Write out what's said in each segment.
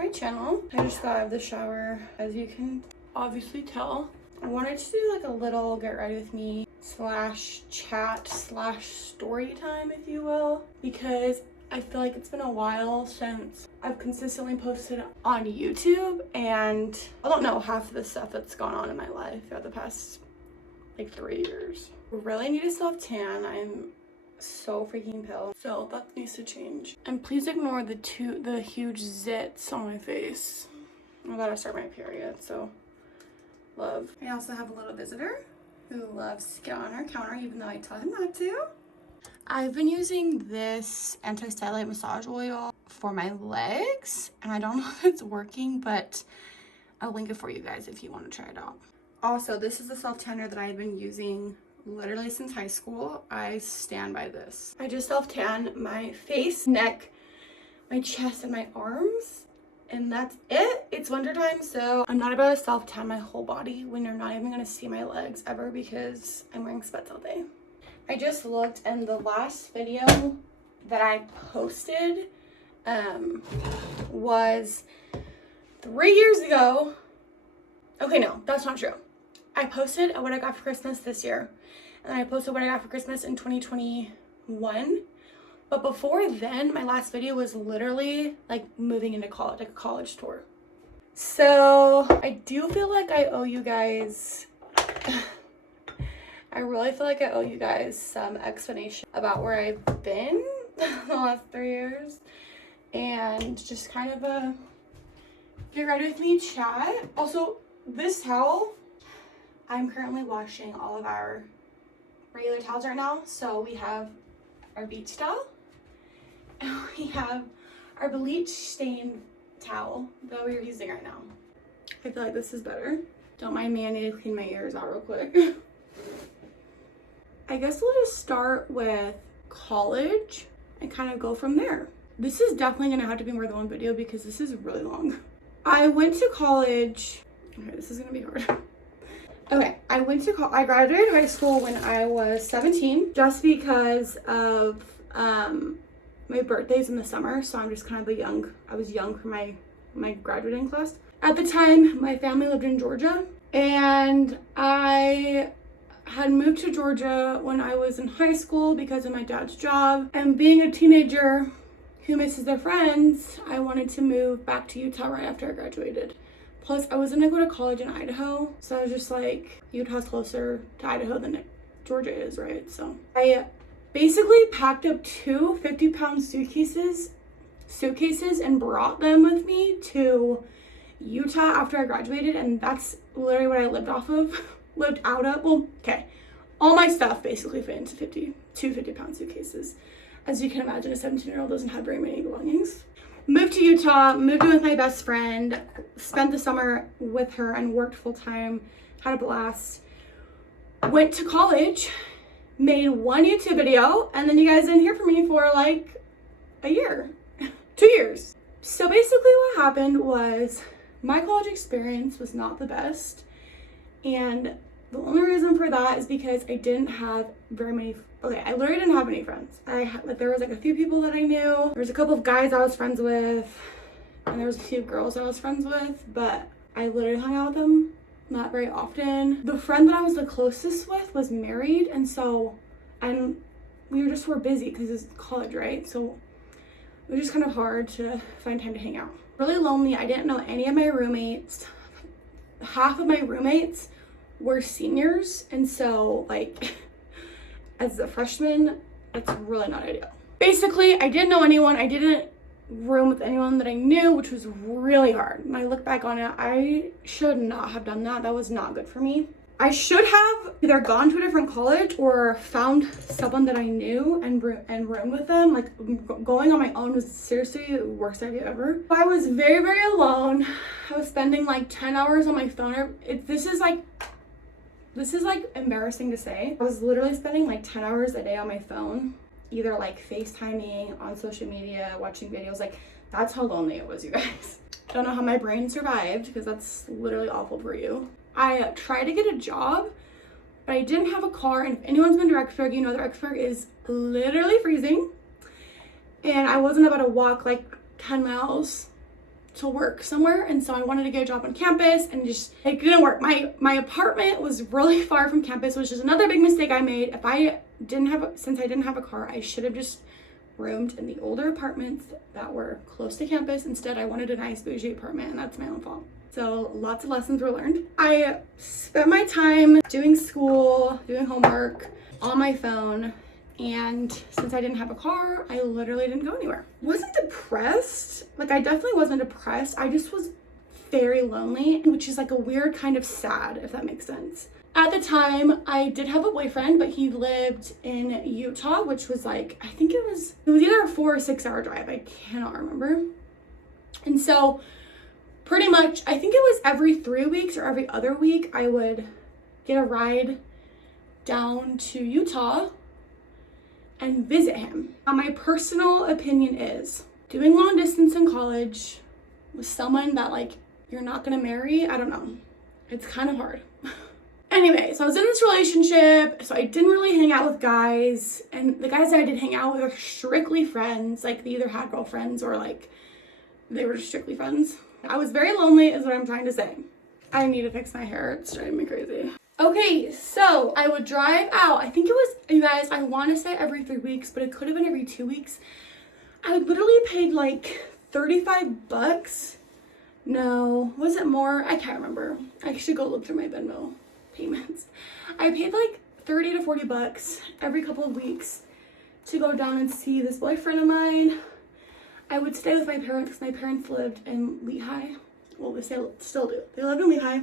to my channel. I just got out of the shower, as you can obviously tell. I wanted to do like a little get ready with me slash chat slash story time, if you will, because I feel like it's been a while since I've consistently posted on YouTube, and I don't know half of the stuff that's gone on in my life throughout the past like 3 years. Really need a self tan. I'm so freaking pale, so that needs to change. And please ignore the huge zits on my face. I gotta start my period, so love. I also have a little visitor who loves to get on our counter even though I tell him not to. I've been using this anti-stylite massage oil for my legs, and I don't know if it's working, but I'll link it for you guys if you want to try it out. Also, this is the self tanner that I've been using literally since high school. I stand by this. I just self tan my face, neck, my chest, and my arms, and that's it. It's winter time, so I'm not about to self tan my whole body when you're not even gonna see my legs ever because I'm wearing sweats all day. I just looked, and the last video that I posted was 3 years ago. Okay, no, that's not true. I posted what I got for Christmas this year, and I posted what I got for Christmas in 2021. But before then, my last video was literally like moving into college, like a college tour. So I do feel like I owe you guys I really feel like I owe you guys some explanation about where I've been the last 3 years, and just kind of a get ready with me chat. Also, this towel, I'm currently washing all of our regular towels right now. So we have our beach towel, and we have our bleach stained towel that we're using right now. I feel like this is better. Don't mind me, I need to clean my ears out real quick. I guess we'll just start with college and kind of go from there. This is definitely gonna have to be more than one video because this is really long. I went to college. Okay, this is gonna be hard. Okay, I graduated high school when I was 17 just because of my birthday's in the summer, so I'm just kind of I was young for my graduating class. At the time, my family lived in Georgia, and I had moved to Georgia when I was in high school because of my dad's job. And being a teenager who misses their friends, I wanted to move back to Utah right after I graduated. Plus, I was gonna go to college in Idaho, so I was just like, Utah's closer to Idaho than Georgia is, right? So I basically packed up two 50-pound suitcases and brought them with me to Utah after I graduated, and that's literally what I lived out of. Well, okay, all my stuff basically fit into 50-pound suitcases. As you can imagine, a 17-year-old doesn't have very many belongings. Moved to Utah, moved in with my best friend, spent the summer with her and worked full-time, had a blast. Went to college, made one YouTube video, and then you guys didn't hear from me for like a year, 2 years. So basically what happened was my college experience was not the best, and the only reason for that is because I didn't have I literally didn't have any friends. There was like a few people that I knew. There was a couple of guys I was friends with, and there was a few girls I was friends with, but I literally hung out with them not very often. The friend that I was the closest with was married, and we were busy because it's college, right? So it was just kind of hard to find time to hang out. Really lonely. I didn't know any of my roommates. Half of my roommates were seniors, and so like as a freshman, it's really not ideal. Basically, I didn't know anyone. I didn't room with anyone that I knew, which was really hard. When I look back on it, I should not have done that. That was not good for me. I should have either gone to a different college or found someone that I knew and roomed with them. Like, going on my own was seriously the worst idea ever. I was very, very alone. I was spending like 10 hours on my phone. This is like embarrassing to say. I was literally spending like 10 hours a day on my phone, either like FaceTiming, on social media, watching videos. Like, that's how lonely it was, you guys. Don't know how my brain survived, because that's literally awful for you. I tried to get a job, but I didn't have a car, and if anyone's been to Rexburg, you know that Rexburg is literally freezing, and I wasn't about to walk like 10 miles to work somewhere, and so I wanted to get a job on campus, and just it didn't work. My apartment was really far from campus, which is another big mistake I made. Since I didn't have a car, I should have just roomed in the older apartments that were close to campus. Instead, I wanted a nice bougie apartment, and that's my own fault. So lots of lessons were learned. I spent my time doing school, doing homework on my phone, and since I didn't have a car, I literally didn't go anywhere. Wasn't depressed. Like, I definitely wasn't depressed. I just was very lonely, which is like a weird kind of sad, if that makes sense. At the time, I did have a boyfriend, but he lived in Utah, which was like, I think it was either a 4 or 6 hour drive. I cannot remember. And so pretty much, I think it was every 3 weeks or every other week, I would get a ride down to Utah and visit him. My personal opinion is doing long distance in college with someone that like you're not gonna marry, I don't know. It's kind of hard. Anyway, so I was in this relationship, so I didn't really hang out with guys, and the guys that I did hang out with were strictly friends. Like, they either had girlfriends or like they were just strictly friends. I was very lonely is what I'm trying to say. I need to fix my hair, it's driving me crazy. Okay, so I would drive out, I think it was, you guys, I want to say every 3 weeks, but it could have been every 2 weeks. I literally paid like $35. No, was it more? I can't remember. I should go look through my Venmo payments. I paid like 30 to 40 bucks every couple of weeks to go down and see this boyfriend of mine. I would stay with my parents because my parents lived in Lehigh. Well, they still do. They lived in Lehigh.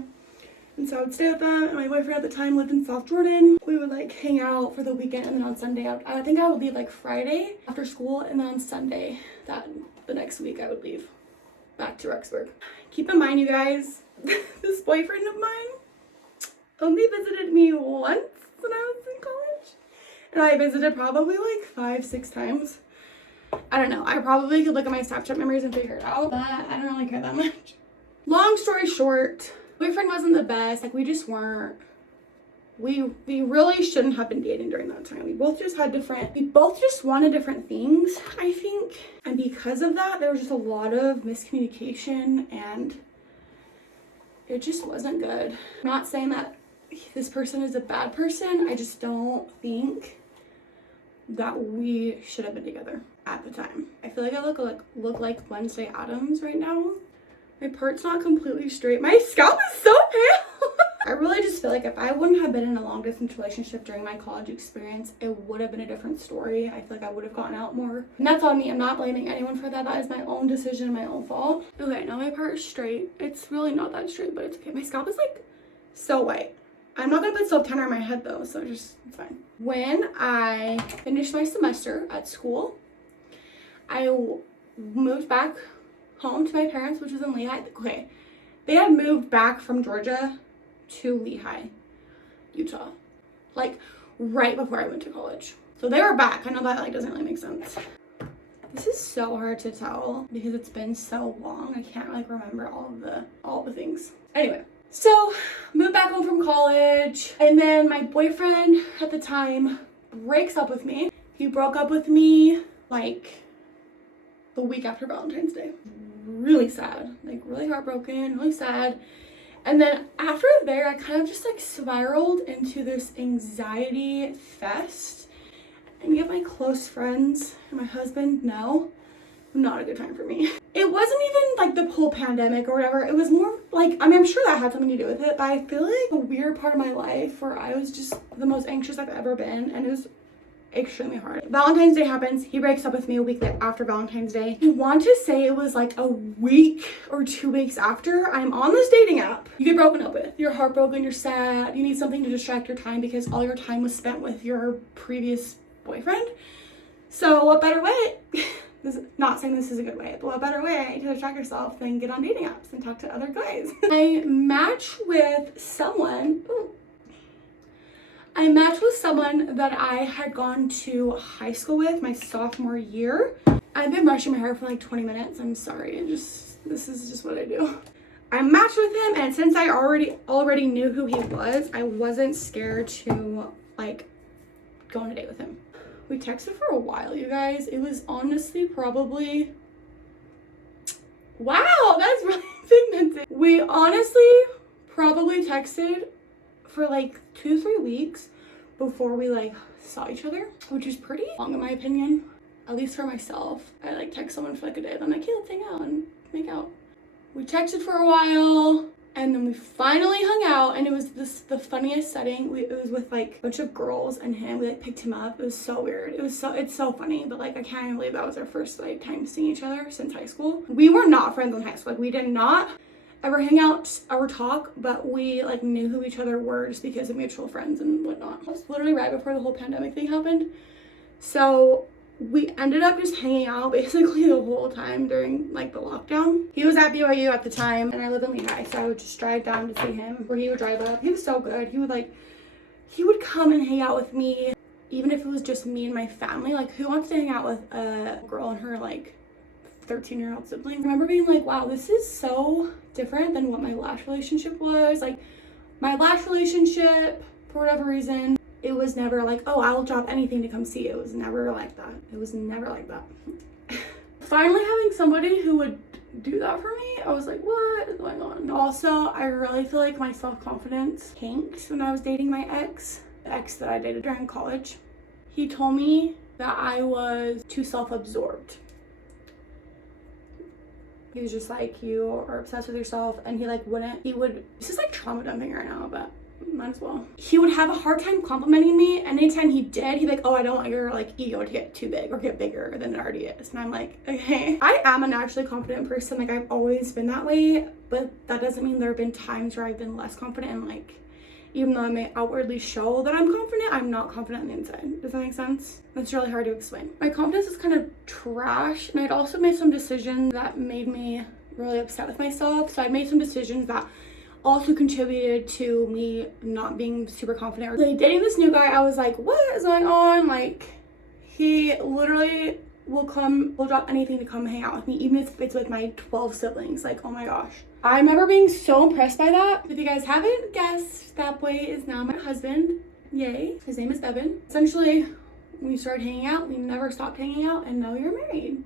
And so I would stay with them, and my boyfriend at the time lived in South Jordan. We would like hang out for the weekend, and then on Sunday, I think I would leave like Friday after school, and then on Sunday, the next week I would leave back to Rexburg. Keep in mind, you guys, this boyfriend of mine only visited me once when I was in college. And I visited probably like 5-6 times. I don't know. I probably could look at my Snapchat memories and figure it out, but I don't really care that much. Long story short, boyfriend wasn't the best. Like, we just weren't. We really shouldn't have been dating during that time. We both just wanted different things, I think. And because of that, there was just a lot of miscommunication, and it just wasn't good. I'm not saying that this person is a bad person. I just don't think that we should have been together at the time. I feel like I look like Wednesday Addams right now. My part's not completely straight. My scalp is so pale. I really just feel like if I wouldn't have been in a long distance relationship during my college experience, it would have been a different story. I feel like I would have gotten out more. And that's on me. I'm not blaming anyone for that. That is my own decision, my own fault. Okay, now my part is straight. It's really not that straight, but it's okay. My scalp is like so white. I'm not gonna put self tanner on my head though, so it's fine. When I finished my semester at school, I moved back home to my parents, which was in Lehigh. Okay, they had moved back from Georgia to Lehigh, Utah, like right before I went to college. So they were back. I know that like doesn't really make sense. This is so hard to tell because it's been so long. I can't like remember all the things. Anyway, so moved back home from college, and then my boyfriend at the time breaks up with me. He broke up with me like the week after Valentine's Day. Really sad, like really heartbroken, really sad. And then after there, I kind of just like spiraled into this anxiety fest. And yet my close friends and my husband know, not a good time for me. It wasn't even like the whole pandemic or whatever. It was more like, I mean, I'm sure that had something to do with it, but I feel like a weird part of my life where I was just the most anxious I've ever been, and it was extremely hard. Valentine's Day happens. He breaks up with me a week after Valentine's Day. I want to say it was like a week or 2 weeks after. I'm on this dating app. You get broken up with. You're heartbroken. You're sad. You need something to distract your time because all your time was spent with your previous boyfriend. So what better way? Not saying this is a good way, but what better way to distract yourself than get on dating apps and talk to other guys? I matched with someone that I had gone to high school with my sophomore year. I've been brushing my hair for like 20 minutes. I'm sorry. This is just what I do. I matched with him, and since I already knew who he was, I wasn't scared to like go on a date with him. We texted for a while, you guys. It was honestly probably Wow, that's really pigmented. We honestly probably texted for like 2-3 weeks before we like saw each other, which is pretty long in my opinion, at least for myself. I like text someone for like a day and I'm like, hey, let's hang out and make out. We texted for a while and then we finally hung out, and it was the funniest setting. It was with like a bunch of girls and him. We like picked him up. It was so weird. It's so funny, but like I can't even believe that was our first like time seeing each other since high school. We were not friends in high school. Like we did not ever hang out or talk, but we like knew who each other were just because of mutual friends and whatnot. It was literally right before the whole pandemic thing happened. So we ended up just hanging out basically the whole time during like the lockdown. He was at BYU at the time and I live in Lehigh, so I would just drive down to see him, or he would drive up. He was so good. He would come and hang out with me, even if it was just me and my family. Like, who wants to hang out with a girl and her like 13-year-old sibling? I remember being like, wow, this is so different than what my last relationship was. Like, my last relationship, for whatever reason, it was never like, oh, I'll drop anything to come see you. It was never like that. It was never like that. Finally having somebody who would do that for me, I was like, what is going on? Also, I really feel like my self-confidence tanked when I was dating my ex, the ex that I dated during college. He told me that I was too self-absorbed. He was just like, you are obsessed with yourself, and this is like trauma dumping right now, but might as well. He would have a hard time complimenting me, and anytime he did, he'd be like, oh, I don't want your like ego to get too big or get bigger than it already is. And I'm like, okay. I am a naturally confident person. Like, I've always been that way, but that doesn't mean there have been times where I've been less confident, and like, even though I may outwardly show that I'm confident, I'm not confident on the inside. Does that make sense? That's really hard to explain. My confidence is kind of trash, and I'd also made some decisions that made me really upset with myself. So I made some decisions that also contributed to me not being super confident. Like, dating this new guy, I was like, what is going on? Like, he literally will drop anything to come hang out with me, even if it's with my 12 siblings. Like, oh my gosh. I remember being so impressed by that. If you guys haven't guessed, that boy is now my husband. Yay. His name is Evan. Essentially, we started hanging out, we never stopped hanging out, and now you're married.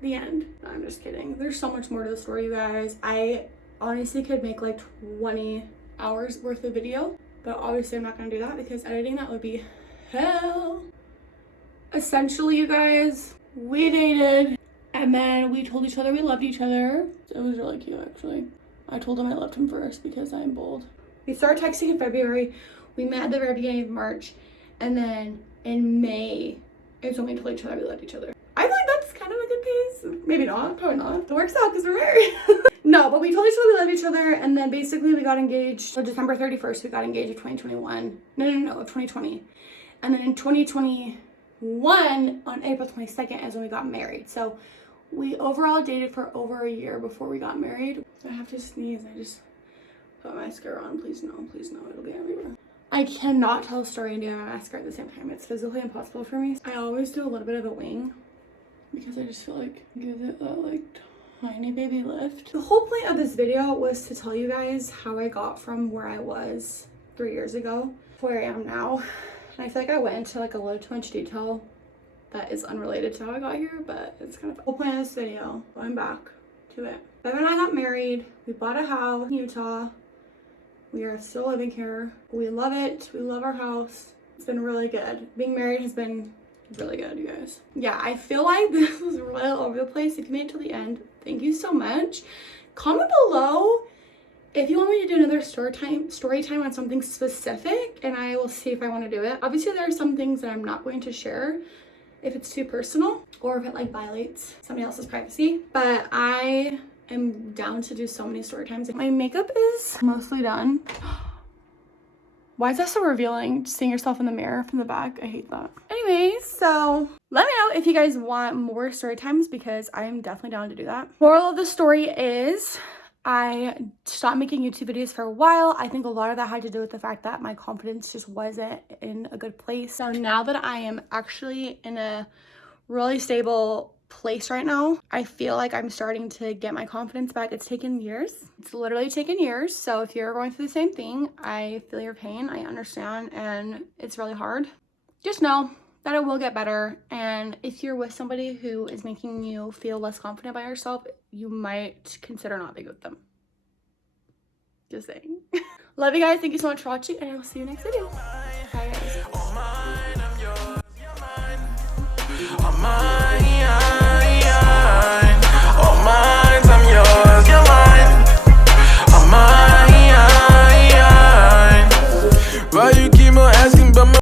The end. No, I'm just kidding. There's so much more to the story, you guys. I honestly could make like 20 hours worth of video, but obviously I'm not gonna do that because editing that would be hell. Essentially, you guys, we dated and then we told each other we loved each other. It was really cute, actually. I told him I loved him first because I'm bold. We started texting in February. We met at the very beginning of March, and then in May is when we told each other we loved each other. I feel like that's kind of a good pace. Maybe not, probably not. It works out because we're married. No, but we told each other we loved each other, and then basically we got engaged. So December 31st, we got engaged in 2021. No, of 2020. And then in 2021, on April 22nd is when we got married. So we overall dated for over a year before we got married. I have to sneeze. I just put my mascara on. Please no, it'll be everywhere. I cannot tell a story and do my mascara at the same time. It's physically impossible for me. I always do a little bit of a wing because I just feel like it gives it that like tiny baby lift. The whole point of this video was to tell you guys how I got from where I was 3 years ago to where I am now. And I feel like I went into like a little too much detail that is unrelated to how I got here, but it's kind of the whole point of this video. Going back to it. Bev and I got married. We bought a house in Utah. We are still living here. We love it. We love our house. It's been really good. Being married has been really good, you guys. Yeah, I feel like this was really all over the place. If you made it till the end, thank you so much. Comment below if you want me to do another story time on something specific, and I will see if I want to do it. Obviously, there are some things that I'm not going to share if it's too personal or if it like violates somebody else's privacy, but I am down to do so many story times. My makeup is mostly done. Why is that so revealing? Just seeing yourself in the mirror from the back. I hate that. Anyways, so let me know if you guys want more story times because I am definitely down to do that. Moral of the story is I stopped making YouTube videos for a while. I think a lot of that had to do with the fact that my confidence just wasn't in a good place. So now that I am actually in a really stable place right now, I feel like I'm starting to get my confidence back. It's taken years. It's literally taken years. So if you're going through the same thing, I feel your pain. I understand, and it's really hard. Just know that it will get better. And if you're with somebody who is making you feel less confident by yourself, you might consider not being with them. Just saying. Love you guys. Thank you so much for watching, and I will see you next video. Bye guys.